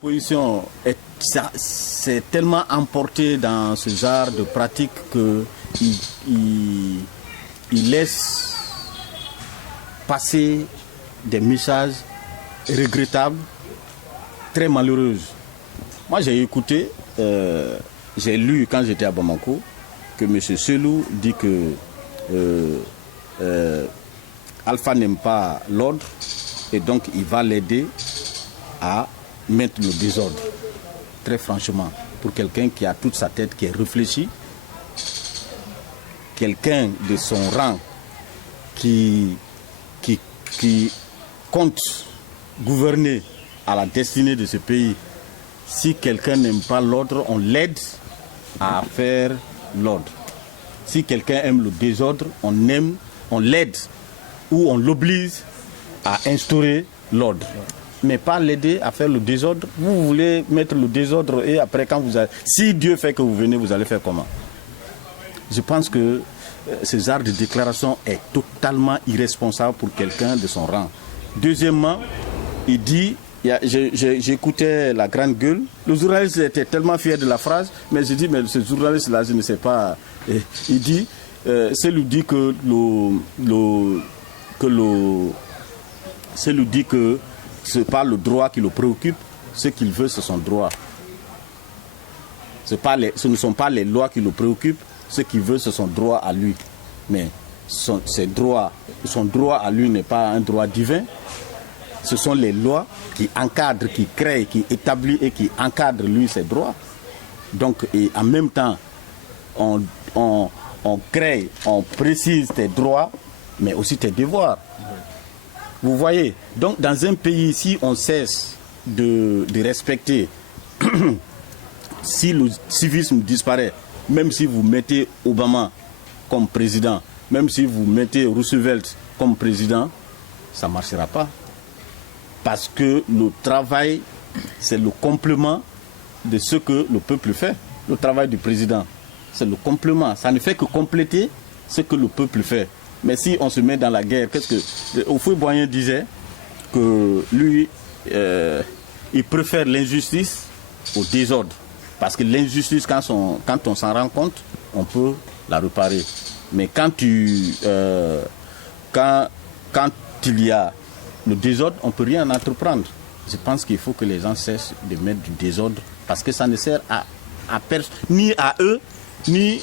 L'opposition s'est tellement emportée dans ce genre de pratique qu'il laisse passer des messages regrettables, très malheureux. Moi, j'ai écouté, j'ai lu quand j'étais à Bamako, que M. Selou dit que Alpha n'aime pas l'ordre et donc il va l'aider à mettre le désordre. Très franchement, pour quelqu'un qui a toute sa tête, qui est réfléchi, quelqu'un de son rang qui compte gouverner à la destinée de ce pays, si quelqu'un n'aime pas l'ordre, on l'aide à faire l'ordre. Si quelqu'un aime le désordre, on l'aide ou on l'oblige à instaurer l'ordre. Mais pas l'aider à faire le désordre. Vous voulez mettre le désordre et après quand vous allez... Si Dieu fait que vous venez, vous allez faire comment? Je pense que ce genre de déclaration est totalement irresponsable pour quelqu'un de son rang. Deuxièmement, il dit... J'écoutais la grande gueule. Le journaliste était tellement fier de la phrase, mais je dis, mais ce journaliste-là, je ne sais pas. Il dit, c'est lui dit que ce n'est pas le droit qui le préoccupe, ce qu'il veut, c'est son droit. Ce ne sont pas les lois qui le préoccupent, ce qu'il veut, c'est son droit à lui. Mais son droit à lui n'est pas un droit divin. Ce sont les lois qui encadrent, qui créent, qui établissent et qui encadrent lui ses droits. Donc, et en même temps, on crée, on précise tes droits, mais aussi tes devoirs. Vous voyez, donc dans un pays, si on cesse de respecter, si le civisme disparaît, même si vous mettez Obama comme président, même si vous mettez Roosevelt comme président, ça ne marchera pas. Parce que le travail, c'est le complément de ce que le peuple fait. Le travail du président, c'est le complément. Ça ne fait que compléter ce que le peuple fait. Mais si on se met dans la guerre, qu'est-ce que... Houphouët-Boigny disait que lui, il préfère l'injustice au désordre. Parce que l'injustice, quand on s'en rend compte, on peut la réparer. Mais quand il y a le désordre, on ne peut rien entreprendre. Je pense qu'il faut que les gens cessent de mettre du désordre parce que ça ne sert à personne, ni à eux, ni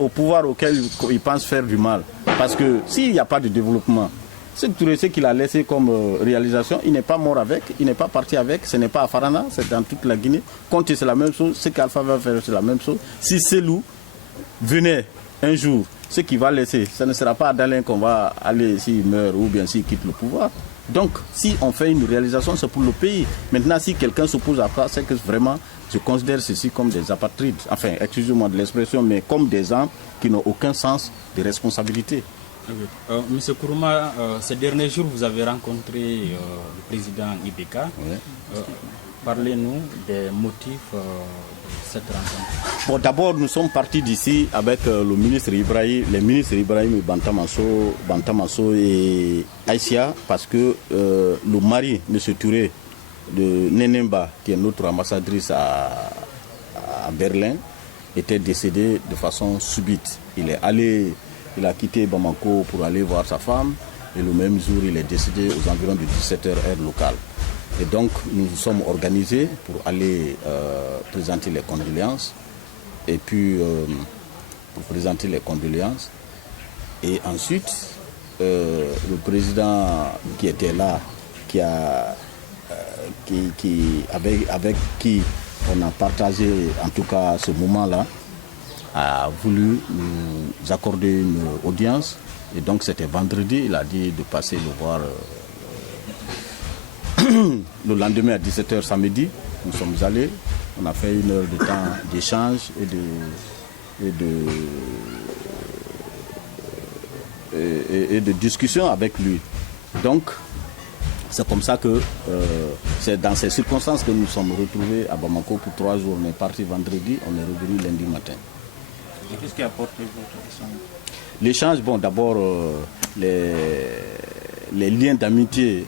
au pouvoir auquel ils pensent faire du mal. Parce que s'il n'y a pas de développement, ce qu'il a laissé comme réalisation, il n'est pas mort avec, il n'est pas parti avec, ce n'est pas à Farana, c'est dans toute la Guinée. Conte, c'est la même chose, ce qu'Alpha va faire, c'est la même chose. Si Selou venait un jour, ce qu'il va laisser, ce ne sera pas à Dalin qu'on va aller s'il meurt ou bien s'il quitte le pouvoir. Donc, si on fait une réalisation, c'est pour le pays. Maintenant, si quelqu'un s'oppose à ça, c'est que vraiment, je considère ceci comme des apatrides. Enfin, excusez-moi de l'expression, mais comme des gens qui n'ont aucun sens de responsabilité. Monsieur Kourouma, ces derniers jours, vous avez rencontré le président Ibeka. Oui. Parlez-nous des motifs de cette rencontre. Bon, d'abord, nous sommes partis d'ici avec les ministres Ibrahim Bantamasso et Aïssia, parce que le mari, M. Touré, de Nenemba, qui est notre ambassadrice à Berlin, était décédé de façon subite. Il a quitté Bamako pour aller voir sa femme, et le même jour, il est décédé aux environs de 17h heure locale. Et donc, nous nous sommes organisés pour aller présenter les condoléances. Et puis, pour présenter les condoléances. Et ensuite, le président qui était là, avec qui on a partagé en tout cas ce moment-là, a voulu nous accorder une audience. Et donc, c'était vendredi, il a dit de passer le voir... Le lendemain à 17h samedi, nous sommes allés, on a fait 1 heure de temps d'échange et de discussion avec lui. Donc, c'est comme ça que c'est dans ces circonstances que nous sommes retrouvés à Bamako pour 3 jours. On est parti vendredi, on est revenu lundi matin. Et qu'est-ce qui a apporté votre échange? L'échange, bon, d'abord, les liens d'amitié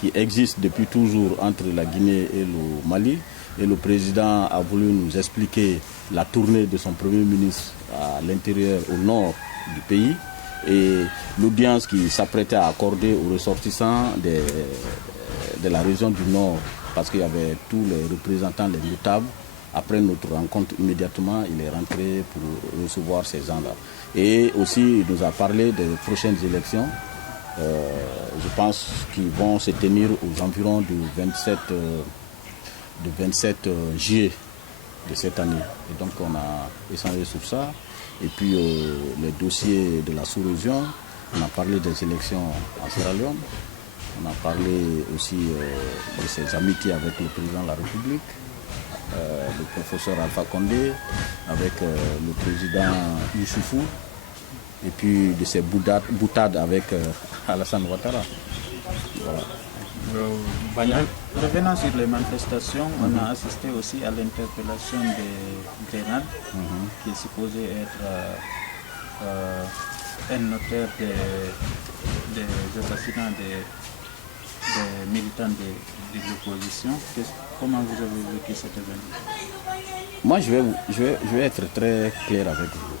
qui existe depuis toujours entre la Guinée et le Mali. Et le président a voulu nous expliquer la tournée de son premier ministre à l'intérieur, au nord du pays, et l'audience qu'il s'apprêtait à accorder aux ressortissants de la région du nord, parce qu'il y avait tous les représentants, les notables. Après notre rencontre, immédiatement, il est rentré pour recevoir ces gens-là. Et aussi, il nous a parlé des prochaines élections. Je pense qu'ils vont se tenir aux environs du 27 juillet de cette année. Et donc on a échangé sur ça. Et puis les dossiers de la sous-région, on a parlé des élections en Sierra Leone. On a parlé aussi de ses amitiés avec le président de la République, le professeur Alpha Condé, avec le président Youssoufou, et puis de ses boutades avec Alassane Ouattara. Voilà. Revenant sur les manifestations, on a assisté aussi à l'interpellation des Grenades, qui est supposé être un auteur des assassinats des militants de l'opposition. Comment vous avez vécu cet événement? Moi, je vais être très clair avec vous.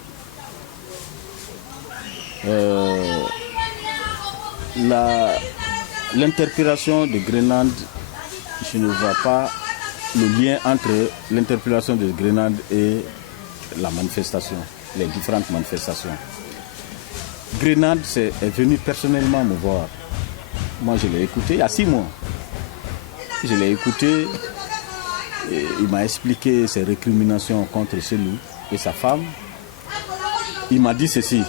L'interpellation de Grenade, je ne vois pas le lien entre l'interpellation de Grenade et la manifestation, les différentes manifestations. Grenade est venu personnellement me voir. Moi, je l'ai écouté il y a 6 mois. Je l'ai écouté et il m'a expliqué ses récriminations contre Selou et sa femme. Il m'a dit ceci,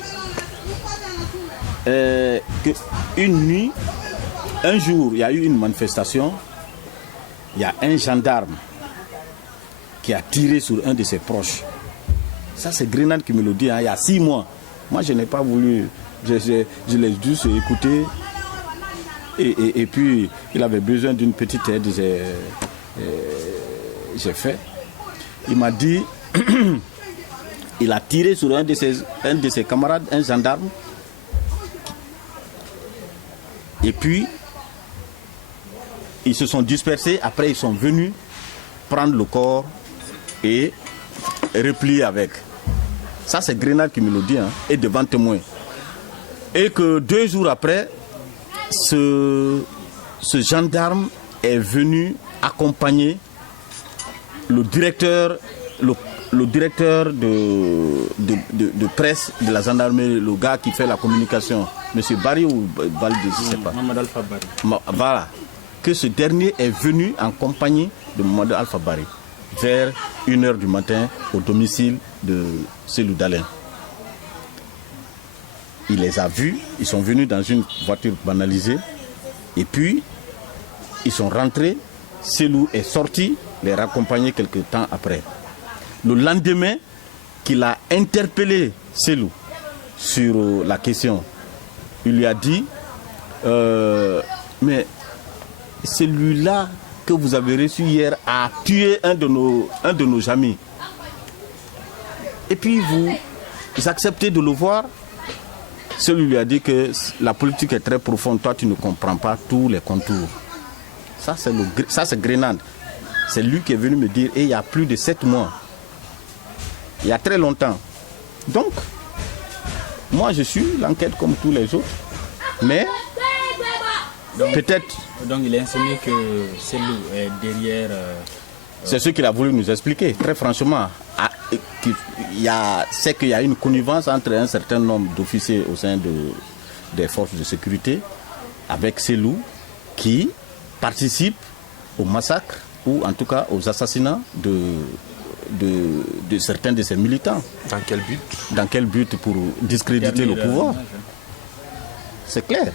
qu'une nuit, un jour, il y a eu une manifestation, il y a un gendarme qui a tiré sur un de ses proches. Ça, c'est Grenade qui me le dit, il y a 6 mois. Moi, je n'ai pas voulu, je l'ai juste écouté. Et puis, il avait besoin d'une petite aide, j'ai fait. Il m'a dit, il a tiré sur un de ses camarades, un gendarme. Et puis, ils se sont dispersés. Après, ils sont venus prendre le corps et replier avec. Ça, c'est Grenade qui me le dit, et devant témoin. Et que 2 jours après, ce gendarme est venu accompagner le directeur de presse de la gendarmerie, le gars qui fait la communication, M. Barry ou Baldi, je ne sais pas. Mohamed Alpha Barry. Voilà. Que ce dernier est venu en compagnie de Mohamed Alpha Barry vers 1h du matin au domicile de Selou Dalein. Il les a vus, ils sont venus dans une voiture banalisée et puis ils sont rentrés. Selou est sorti, les raccompagner quelques temps après. Le lendemain, qu'il a interpellé Selou sur la question, il lui a dit mais celui-là que vous avez reçu hier a tué un de nos amis. Et puis vous acceptez de le voir. Celui lui a dit que la politique est très profonde, toi tu ne comprends pas tous les contours. Ça c'est Grenade. C'est lui qui est venu me dire, et il y a plus de 7 mois. Il y a très longtemps. Donc, moi je suis l'enquête comme tous les autres. Mais, peut-être... Donc il a insinué que Selou est derrière... C'est ce qu'il a voulu nous expliquer, très franchement. C'est qu'il y a une connivence entre un certain nombre d'officiers au sein des forces de sécurité avec Selou qui participent au massacre ou en tout cas aux assassinats de certains de ses militants. Dans quel but? Dans quel but? Pour discréditer le pouvoir. C'est clair.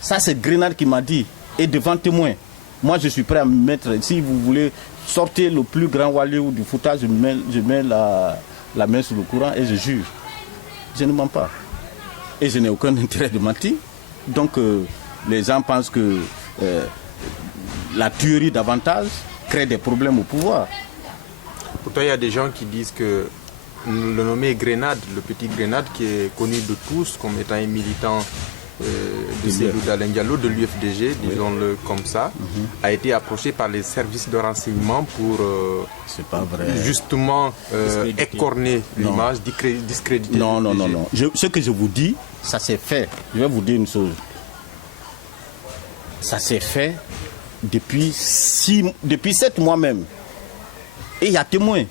Ça, c'est Grenade qui m'a dit. Et devant témoin. Moi, je suis prêt à me mettre... Si vous voulez sortir le plus grand waliou du Fouta, je mets la main sur le courant et je jure. Je ne mens pas. Et je n'ai aucun intérêt de mentir. Donc, les gens pensent que la tuerie davantage crée des problèmes au pouvoir. Pourtant, il y a des gens qui disent que le nommé Grenade, le petit Grenade, qui est connu de tous comme étant un militant de Cellou Dalein Diallo de l'UFDG, disons-le comme ça, a été approché par les services de renseignement pour c'est pas vrai. Justement écorner l'image, discréditer. Non. Ce que je vous dis, ça s'est fait. Je vais vous dire une chose. Ça s'est fait depuis 7 mois même. Et il y a témoin.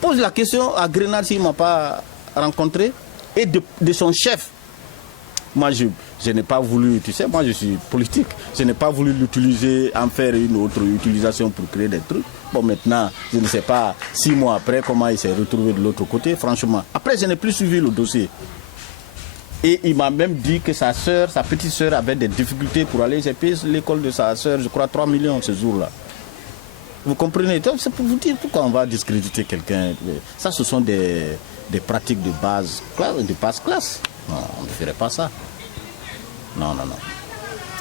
Pose la question à Grenade s'il ne m'a pas rencontré. Et de son chef. Moi, je n'ai pas voulu, tu sais, moi je suis politique. Je n'ai pas voulu l'utiliser, en faire une autre utilisation pour créer des trucs. Bon, maintenant, je ne sais pas, 6 mois après, comment il s'est retrouvé de l'autre côté, franchement. Après, je n'ai plus suivi le dossier. Et il m'a même dit que sa petite soeur avait des difficultés pour aller. J'ai payé l'école de sa soeur, je crois, 3 millions ce jour-là. Vous comprenez? Donc, c'est pour vous dire pourquoi on va discréditer quelqu'un. Ça, ce sont des pratiques de base classe. Non, on ne ferait pas ça. Non.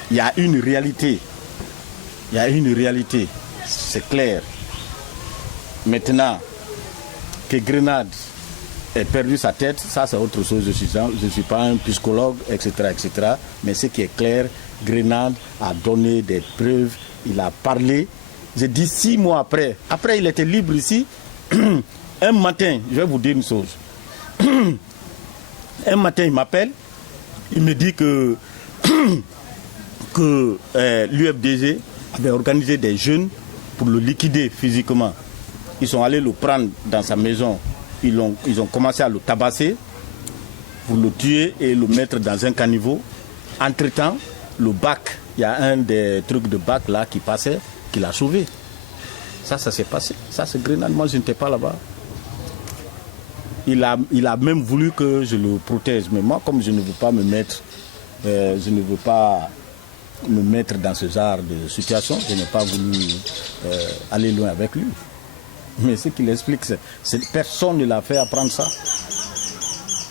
Il y a une réalité. C'est clair. Maintenant, que Grenade ait perdu sa tête, ça c'est autre chose. Je ne suis pas un psychologue, etc. Mais ce qui est clair, Grenade a donné des preuves. Il a parlé. J'ai dit 6 mois après. Après, il était libre ici. Un matin, je vais vous dire une chose. Un matin, il m'appelle. Il me dit que l'UFDG avait organisé des jeunes pour le liquider physiquement. Ils sont allés le prendre dans sa maison. Ils ont commencé à le tabasser pour le tuer et le mettre dans un caniveau. Entre-temps, le bac, il y a un des trucs de bac là qui passait, qui l'a sauvé. Ça s'est passé. Ça, c'est Grenade. Moi, je n'étais pas là-bas. Il a même voulu que je le protège. Mais moi, comme je ne veux pas me mettre dans ce genre de situation, je n'ai pas voulu aller loin avec lui. Mais ce qu'il explique, c'est personne ne l'a fait apprendre ça.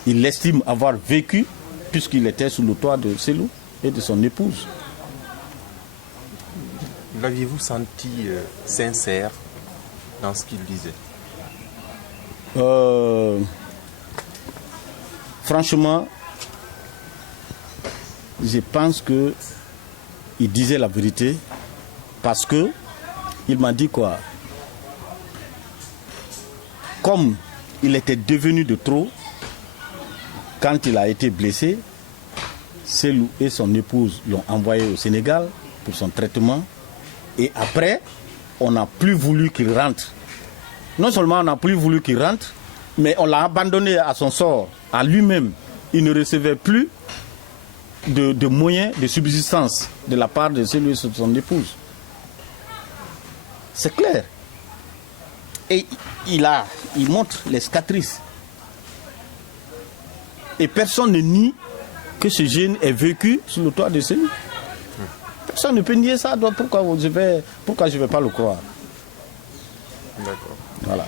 Il estime avoir vécu puisqu'il était sous le toit de Cellou et de son épouse. L'aviez-vous senti sincère dans ce qu'il disait? Franchement, je pense que il disait la vérité parce que il m'a dit quoi? Comme il était devenu de trop, quand il a été blessé, Cellou et son épouse l'ont envoyé au Sénégal pour son traitement. Et après, on n'a plus voulu qu'il rentre. Non seulement on n'a plus voulu qu'il rentre, mais on l'a abandonné à son sort, à lui-même. Il ne recevait plus de moyens de subsistance de la part de Cellou et de son épouse. C'est clair. Et il montre les cicatrices. Et personne ne nie que ce jeune ait vécu sur le toit de Cellou. Personne ne peut nier ça. Donc pourquoi je ne vais pas le croire? D'accord. Voilà.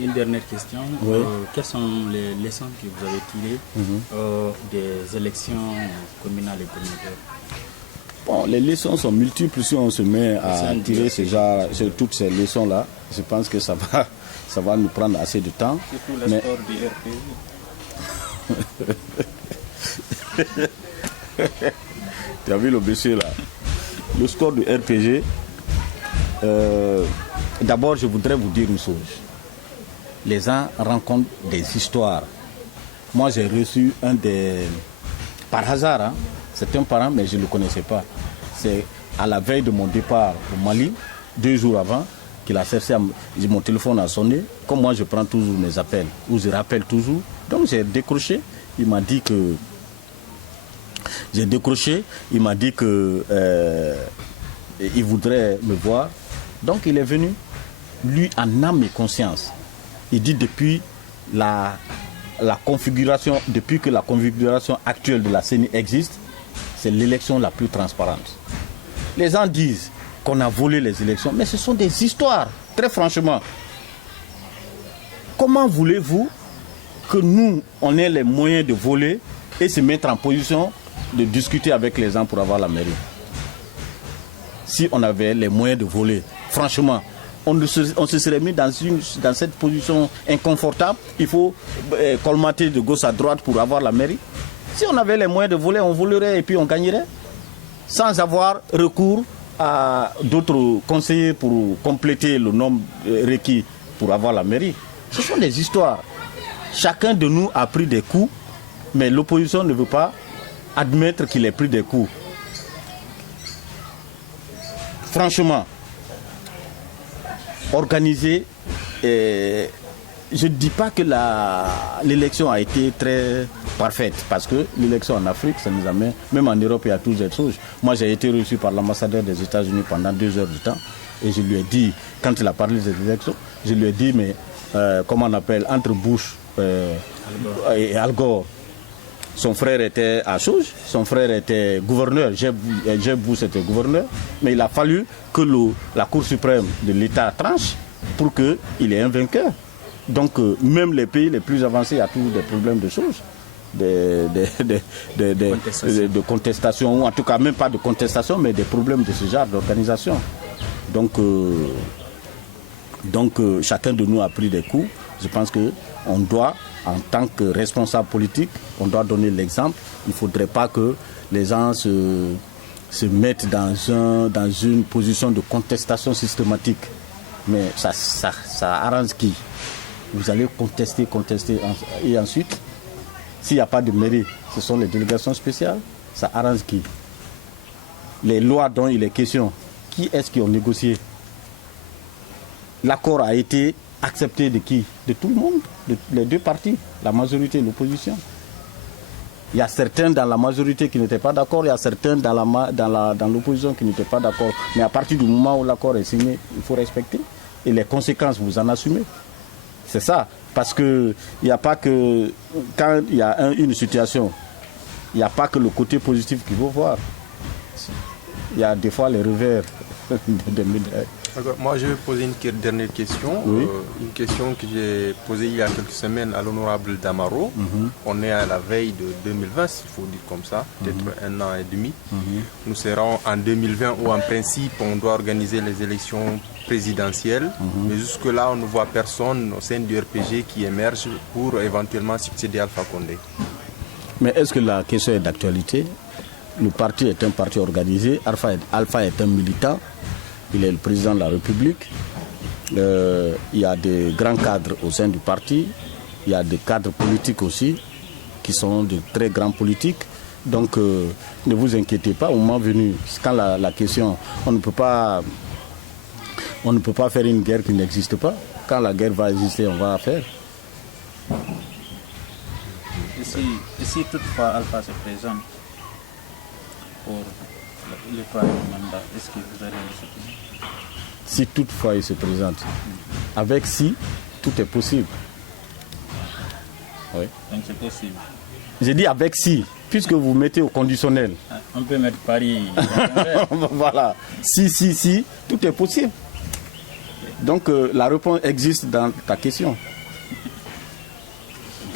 Une dernière question. Oui. Quelles sont les leçons que vous avez tirées des élections communales et communautaires? Bon, les leçons sont multiples. Si on se met à tirer toutes ces leçons-là, je pense que ça va nous prendre assez de temps. Surtout le sport du RPG. Tu as vu le monsieur là? Le score du RPG, d'abord je voudrais vous dire une chose. Les gens rencontrent des histoires. Moi j'ai reçu par hasard, hein, c'est un parent mais je ne le connaissais pas. C'est à la veille de mon départ au Mali, 2 jours avant, qu'il a cherché mon téléphone a sonné. Comme moi je prends toujours mes appels, ou je rappelle toujours. Donc j'ai décroché, il m'a dit que il voudrait me voir. Donc il est venu, lui en âme et conscience. Il dit depuis que la configuration actuelle de la CENI existe, c'est l'élection la plus transparente. Les gens disent qu'on a volé les élections, mais ce sont des histoires, très franchement. Comment voulez-vous que nous, on ait les moyens de voler et se mettre en position de discuter avec les gens pour avoir la mairie? Si on avait les moyens de voler, franchement, on se serait mis dans cette position inconfortable. Il faut colmater de gauche à droite pour avoir la mairie. Si on avait les moyens de voler, on volerait et puis on gagnerait, sans avoir recours à d'autres conseillers pour compléter le nombre requis pour avoir la mairie. Ce sont des histoires. Chacun de nous a pris des coups, mais l'opposition ne veut pas admettre qu'il ait pris des coups. Franchement, organiser, je ne dis pas que l'élection a été très parfaite, parce que l'élection en Afrique, ça nous amène, même en Europe, il y a toutes ces choses. Moi, j'ai été reçu par l'ambassadeur des États-Unis pendant 2 heures de temps, et je lui ai dit, quand il a parlé des élections, je lui ai dit, mais comment on appelle, entre Bush et Al Gore, son frère était à Souge, son frère était gouverneur, Jeb Bush était gouverneur, mais il a fallu que la Cour suprême de l'État tranche pour qu'il ait un vainqueur. Donc même les pays les plus avancés, il y a toujours des problèmes de choses, de contestation, ou en tout cas même pas de contestation, mais des problèmes de ce genre d'organisation. Donc chacun de nous a pris des coups. Je pense qu'on doit, en tant que responsable politique, on doit donner l'exemple. Il ne faudrait pas que les gens se mettent dans une position de contestation systématique. Mais ça arrange qui? Vous allez contester, et ensuite, s'il n'y a pas de mairie, ce sont les délégations spéciales, ça arrange qui? Les lois dont il est question, qui est-ce qui ont négocié? L'accord a été accepté de qui? De tout le monde, les deux partis, la majorité et l'opposition. Il y a certains dans la majorité qui n'étaient pas d'accord, il y a certains dans l'opposition qui n'étaient pas d'accord. Mais à partir du moment où l'accord est signé, il faut respecter. Et les conséquences, vous en assumez. C'est ça. Parce qu'il n'y a pas que... Quand il y a une situation, il n'y a pas que le côté positif qu'il faut voir. Il y a des fois les revers des médailles. Moi, je vais poser une dernière question. Oui. Une question que j'ai posée il y a quelques semaines à l'honorable Damaro. On est à la veille de 2020, s'il faut dire comme ça, peut-être 1 an et demi. Nous serons en 2020 où, en principe, on doit organiser les élections présidentielles. Mais jusque-là, on ne voit personne au sein du RPG qui émerge pour éventuellement succéder à Alpha Condé. Mais est-ce que la question est d'actualité? Le parti est un parti organisé. Alpha est un militant. Il est le président de la République. Il y a des grands cadres au sein du parti. Il y a des cadres politiques aussi, qui sont de très grands politiques. Donc, ne vous inquiétez pas, au moment venu, quand la question, on ne peut pas faire une guerre qui n'existe pas. Quand la guerre va exister, on va la faire. Et si toutefois Alpha se présente pour le troisième mandat, est-ce que vous allez le soutenir? Si toutefois il se présente. Avec si, tout est possible. Oui. Donc c'est possible. J'ai dit avec si, puisque vous mettez au conditionnel. On peut mettre Paris. Voilà. Si, tout est possible. Donc la réponse existe dans ta question.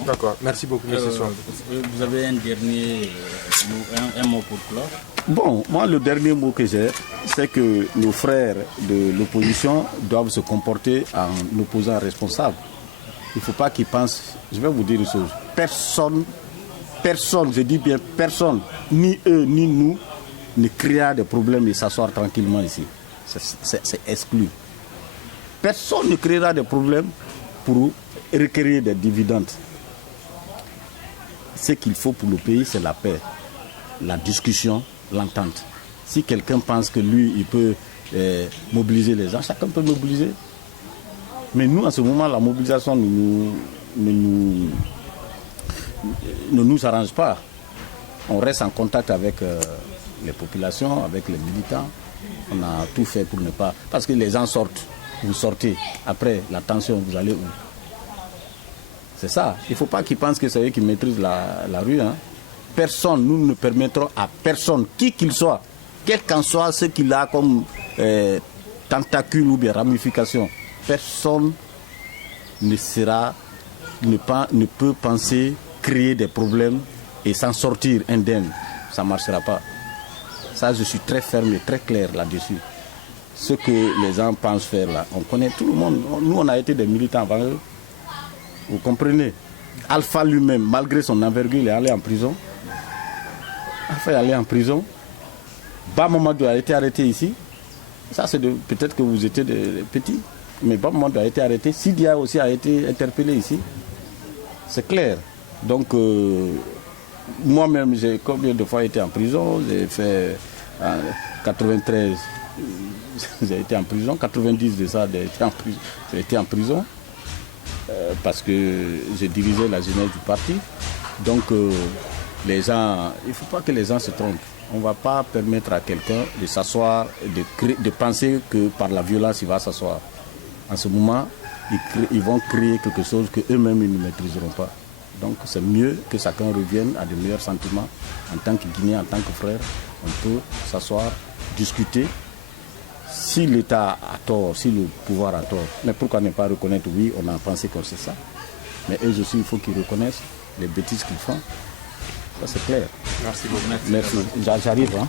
D'accord, merci beaucoup, M. Soir. Vous avez un dernier un mot pour clore? Bon, moi le dernier mot que j'ai, c'est que nos frères de l'opposition doivent se comporter en opposant responsable. Il ne faut pas qu'ils pensent, je vais vous dire une chose, personne, je dis bien personne, ni eux ni nous, ne créera des problèmes et s'asseoir tranquillement ici. C'est exclu. Personne ne créera des problèmes pour requérir des dividendes. Ce qu'il faut pour le pays, c'est la paix, la discussion, l'entente. Si quelqu'un pense que lui, il peut mobiliser les gens, chacun peut mobiliser. Mais nous, en ce moment, la mobilisation ne nous arrange pas. On reste en contact avec les populations, avec les militants. On a tout fait pour ne pas... Parce que les gens sortent, vous sortez. Après, la tension, vous allez où? C'est ça. Il ne faut pas qu'ils pensent que c'est eux qui maîtrisent la rue. Hein. Personne, nous ne permettrons à personne, qui qu'il soit, quel qu'en soit ce qu'il a comme tentacule ou bien ramification, personne ne peut penser créer des problèmes et s'en sortir indemne. Ça ne marchera pas. Ça, je suis très ferme et très clair là-dessus. Ce que les gens pensent faire là, on connaît tout le monde. Nous, on a été des militants avant eux. Vous comprenez? Alpha lui-même, malgré son envergure, il est allé en prison. a fait aller en prison. Ba Mamadou a été arrêté ici. Ça, c'est peut-être que vous étiez des petits, mais Ba Mamadou a été arrêté. Sidia aussi a été interpellé ici. C'est clair. Donc, moi-même, j'ai combien de fois été en prison? J'ai fait en 93, j'ai été en prison. 90 de ça, j'ai été en prison. Parce que j'ai dirigé la jeunesse du parti. Donc, les gens, il ne faut pas que les gens se trompent. On ne va pas permettre à quelqu'un de s'asseoir, de penser que par la violence, il va s'asseoir. En ce moment, ils vont créer quelque chose qu'eux-mêmes, ils ne maîtriseront pas. Donc, c'est mieux que chacun revienne à de meilleurs sentiments. En tant que Guinéen, en tant que frère, on peut s'asseoir, discuter. Si l'État a tort, si le pouvoir a tort, mais pourquoi ne pas reconnaître, oui, on a pensé que c'est ça. Mais eux aussi, il faut qu'ils reconnaissent les bêtises qu'ils font. Ça, c'est clair. Merci beaucoup. Merci. J'arrive. Hein.